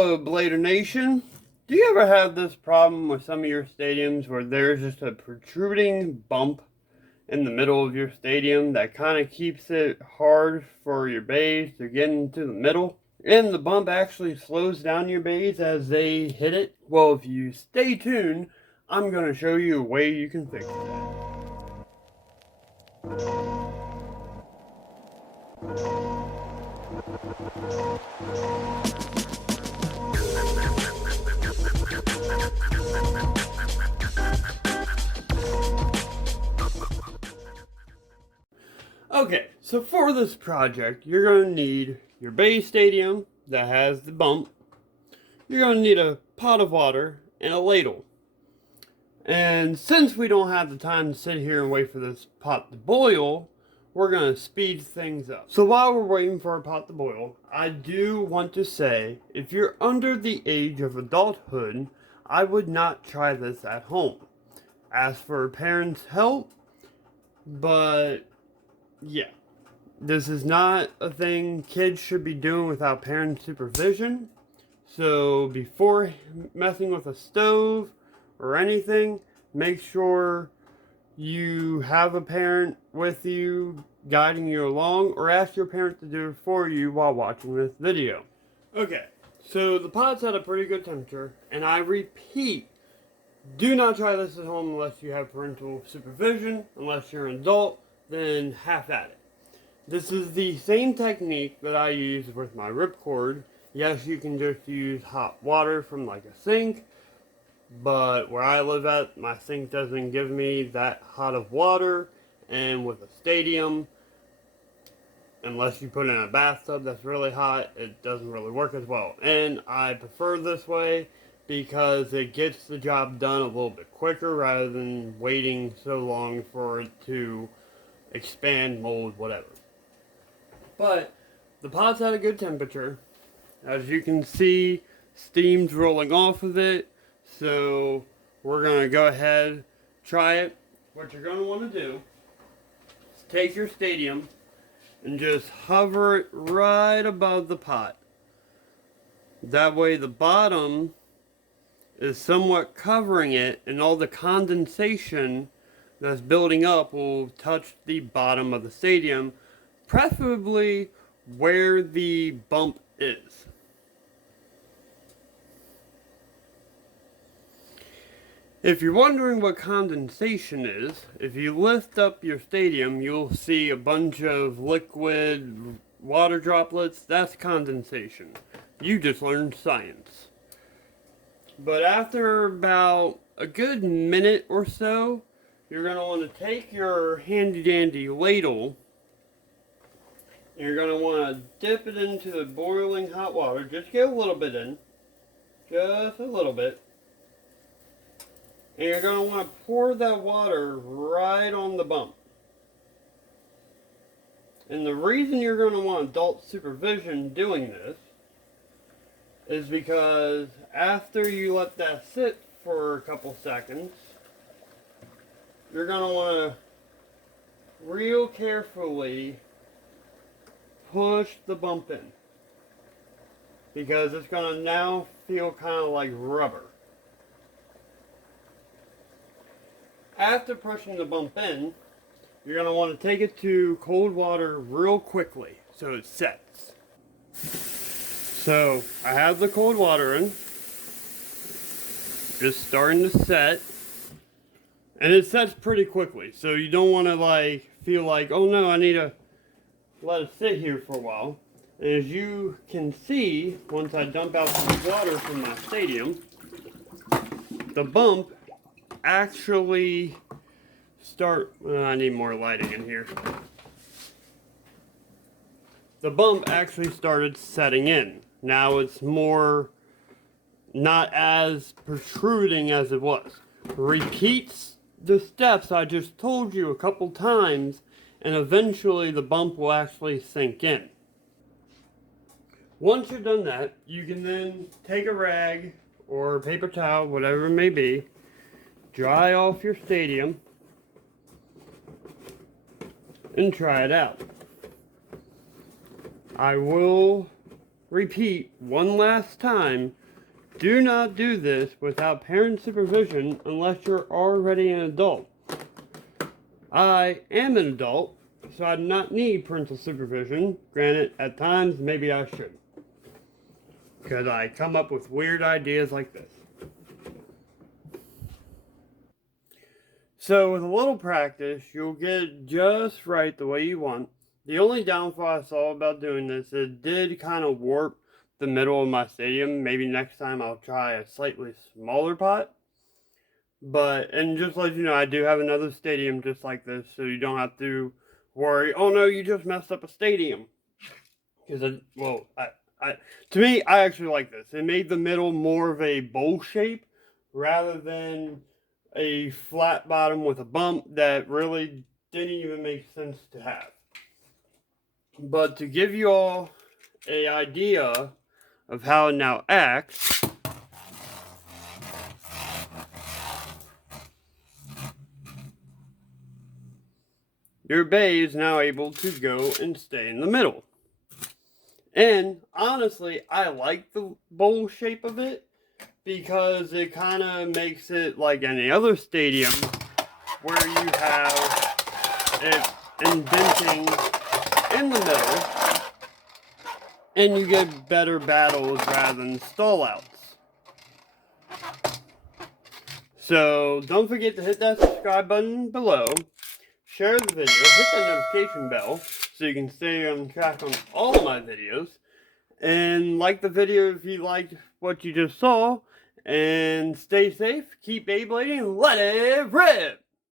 Hello, Blader Nation. Do you ever have this problem with some of your stadiums where there's just a protruding bump in the middle of your stadium that kind of keeps it hard for your bays to get into the middle? And the bump actually slows down your bays as they hit it? Well, if you stay tuned, I'm going to show you a way you can fix that. Okay, so for this project, you're going to need your base stadium that has the bump. You're going to need a pot of water and a ladle. And since we don't have the time to sit here and wait for this pot to boil, we're going to speed things up. So while we're waiting for our pot to boil, I do want to say, if you're under the age of adulthood, I would not try this at home. Ask for parents' help, but yeah, this is not a thing kids should be doing without parent supervision. So before messing with a stove or anything, make sure you have a parent with you guiding you along, or ask your parent to do it for you while watching this video. Okay, so the pot's at a pretty good temperature, and I repeat, do not try this at home unless you have parental supervision. Unless you're an adult, then half at it. This is the same technique that I use with my ripcord. Yes, you can just use hot water from like a sink, but where I live at, my sink doesn't give me that hot of water, and with a stadium, unless you put it in a bathtub that's really hot, it doesn't really work as well. And I prefer this way because it gets the job done a little bit quicker rather than waiting so long for it to expand, mold, whatever. But the pot's at a good temperature. As you can see, steam's rolling off of it. So we're going to go ahead, try it. What you're going to want to do is take your stadium and just hover it right above the pot. That way the bottom is somewhat covering it, and all the condensation that's building up will touch the bottom of the stadium, preferably where the bump is. If you're wondering what condensation is, if you lift up your stadium, you'll see a bunch of liquid water droplets. That's condensation. You just learned science. But after about a good minute or so, you're going to want to take your handy dandy ladle, and you're going to want to dip it into the boiling hot water. Just get a little bit in. Just a little bit. And you're going to want to pour that water right on the bump. And the reason you're going to want adult supervision doing this is because after you let that sit for a couple seconds, you're going to want to real carefully push the bump in, because it's going to now feel kind of like rubber. After pushing the bump in, you're going to want to take it to cold water real quickly so it sets. So I have the cold water in, just starting to set, and it sets pretty quickly. So you don't want to feel like, oh no, I need to let it sit here for a while. And as you can see, once I dump out the water from my stadium, the bump actually I need more lighting in here. The bump actually started setting in. Now it's more not as protruding as it was. Repeats the steps I just told you a couple times, and eventually the bump will actually sink in. Once you've done that, you can then take a rag or a paper towel, whatever it may be, dry off your stadium, and try it out. I will repeat one last time, do not do this without parent supervision unless you're already an adult. I am an adult, so I do not need parental supervision. Granted, at times, maybe I should. Because I come up with weird ideas like this. So with a little practice, you'll get it just right the way you want. The only downfall I saw about doing this, it did kind of warp the middle of my stadium. Maybe next time I'll try a slightly smaller pot. But, and just to let you know, I do have another stadium just like this, so you don't have to worry, oh no, you just messed up a stadium. Because, to me, I actually like this. It made the middle more of a bowl shape rather than a flat bottom with a bump that really didn't even make sense to have. But to give you all an idea of how it now acts, your bay is now able to go and stay in the middle. And honestly, I like the bowl shape of it because it kind of makes it like any other stadium where you have it indenting in the middle and you get better battles rather than stall outs. So don't forget to hit that subscribe button below, share the video, hit that notification bell so you can stay on track on all of my videos, and like the video if you liked what you just saw, and stay safe, keep Beyblading, let it rip!